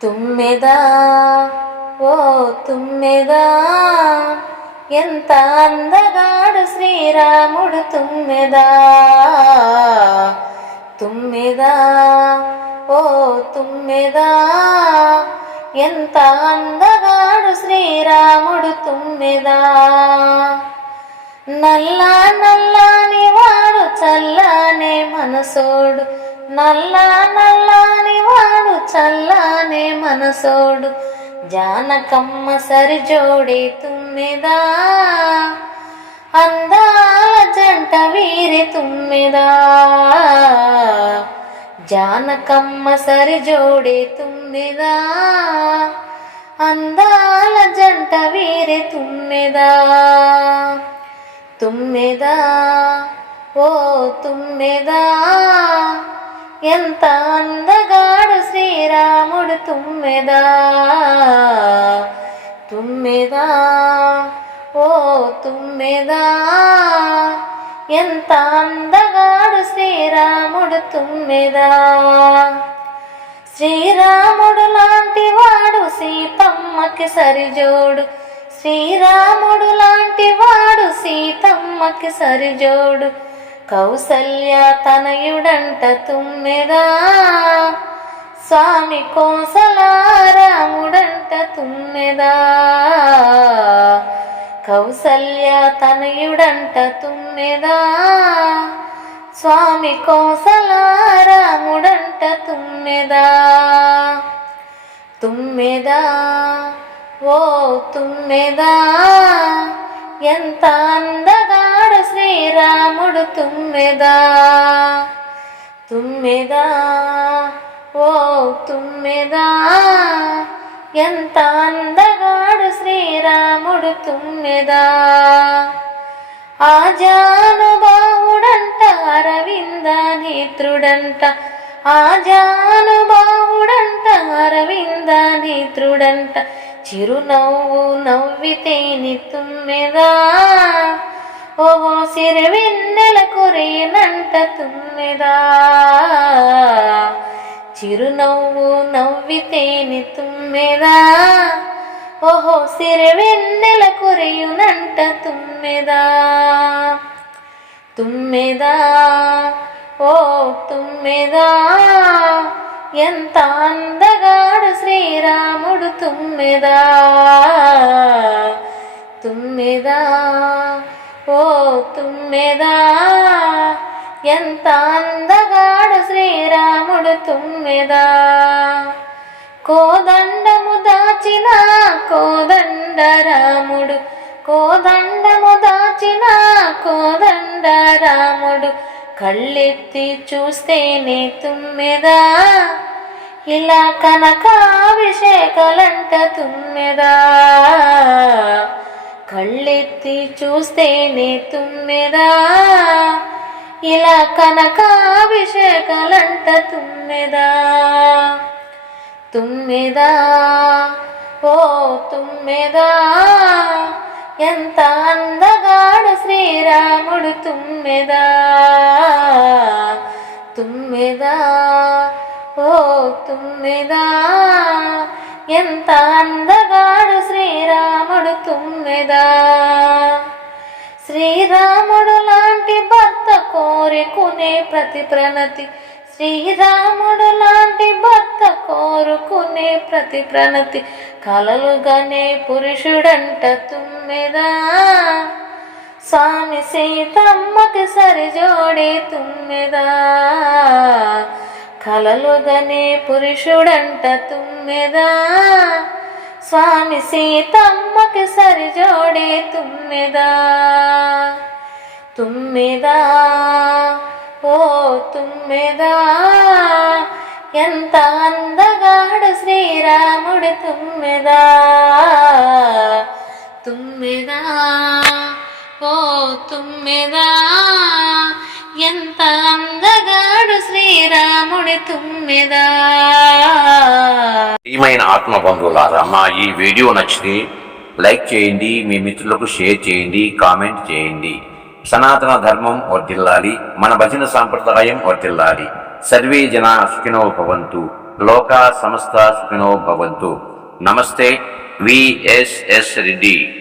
తుమ్మెదా ఓ తుమ్మెదా ఎంత అందగాడు శ్రీరాముడు తుమ్మెదా తుమ్మెదా ఓ తుమ్మెదా ఎంత అందగాడు శ్రీరాముడు తుమ్మెదా నల్లా నల్లాని వాడు చల్లానే మనసోడు నల్లా నల్లాని వాడు చల్లానే మనసోడు జానకమ్మ సరిజోడి తుమ్మెదా అందాల జంట వీరి తుమ్మెదా జానకమ్మ సరిజోడి తుమ్మెదా అందాల జంట వీరి తుమ్మెదా తుమ్మెదా ఓ తుమ్మెదా ఎంత అందగాడు శ్రీరాముడు తుమ్మెదా తుమ్మెదా ఓ తుమ్మెదా ఎంత అందగాడు శ్రీరాముడు తుమ్మెదా శ్రీరాముడు లాంటి వాడు సీతమ్మకి సరిజోడు శ్రీరాముడు లాంటి వాడు సీతమ్మకి సరిజోడు కౌసల్య తనయుడంట తుమ్మెదా స్వామి కోసలారాముడంట తుమ్మెదా కౌసల్య తనయుడంట తుమ్మెదా స్వామి కోసలారాముడంట తుమ్మెదా తుమ్మెదా ఓ తుమ్మెదా ఎంత అందగాడు శ్రీరాముడు తుమ్మెదా తుమ్మెదా ఓ తుమ్మెదా ఎంత అందగాడు శ్రీరాముడు తుమ్మెదా ఆజానుబాహుడంట అరవింద నేత్రుడంట ఆజానుబాహుడంట అరవింద నేత్రుడంట చిరునవ్వు నవ్వితేని తుమ్మెదా ఓహో సిరివెన్నెల కురియనంట తుమ్మెదా చిరునవ్వు నవ్వితేని తుమ్మెదా ఓహో సిరివెన్నెల కురియునంట తుమ్మెదా తుమ్మెదా ఓ తుమ్మెదా ఎంత అందగాడు శ్రీరాముడు తుమ్మెదా తుమ్మెదా ఓ తుమ్మెదా ఎంత అందగాడు శ్రీరాముడు తుమ్మెదా కోదండము దాచిన కోదండరాముడు కోదండము దాచిన కోదండరాముడు కళ్ళెత్తి చూస్తేనే తుమ్మెదా ఇలా కనకాభిషేకాలంట తుమ్మెదా కళ్ళెత్తి చూస్తేనే తుమ్మెదా ఇలా కనకాభిషేకాలంట తుమ్మెదా తుమ్మెదా ఓ తుమ్మెదా ఎంత అందగాడు శ్రీరాముడు తుమ్మెదా తుమ్మెదా ఓ తుమ్మెదా ఎంత అందగాడు శ్రీరాముడు తుమ్మెదా శ్రీరాముడు లాంటి భర్త కోరుకునే ప్రతి ప్రణతి శ్రీరాముడు లాంటి భర్త కోరుకునే ప్రతి ప్రణతి కలలుగానే పురుషుడంట తుమ్మెదా స్వామి సీతమ్మకి సరిజోడి తుమ్మెదా కలలుగానే పురుషుడంట తుమ్మెదా స్వామి సీతమ్మకి సరిజోడి తుమ్మెదా తుమ్మెదా ఓ తుమ్మెదా ఎంత అందగాడు శ్రీరాముడు తుమ్మెదా తుమ్మెదా ఓ తుమ్మెదా ఎంత అందగాడు శ్రీరాముడి తుమ్మెదా. ప్రియమైన ఆత్మ బంధువులారా, మా ఈ వీడియో నచ్చితే లైక్ చేయండి, మీ మిత్రులకు షేర్ చేయండి, కామెంట్ చేయండి. సనాతన ధర్మం వర్ధిల్లాలి, మన భజన సాంప్రదాయం వర్ధిల్లాలి. సర్వే జనా సుఖినో భవంతు. లోకా సమస్త సుఖినో భవంతు. నమస్తే, విఎస్ఎస్ రెడ్డి.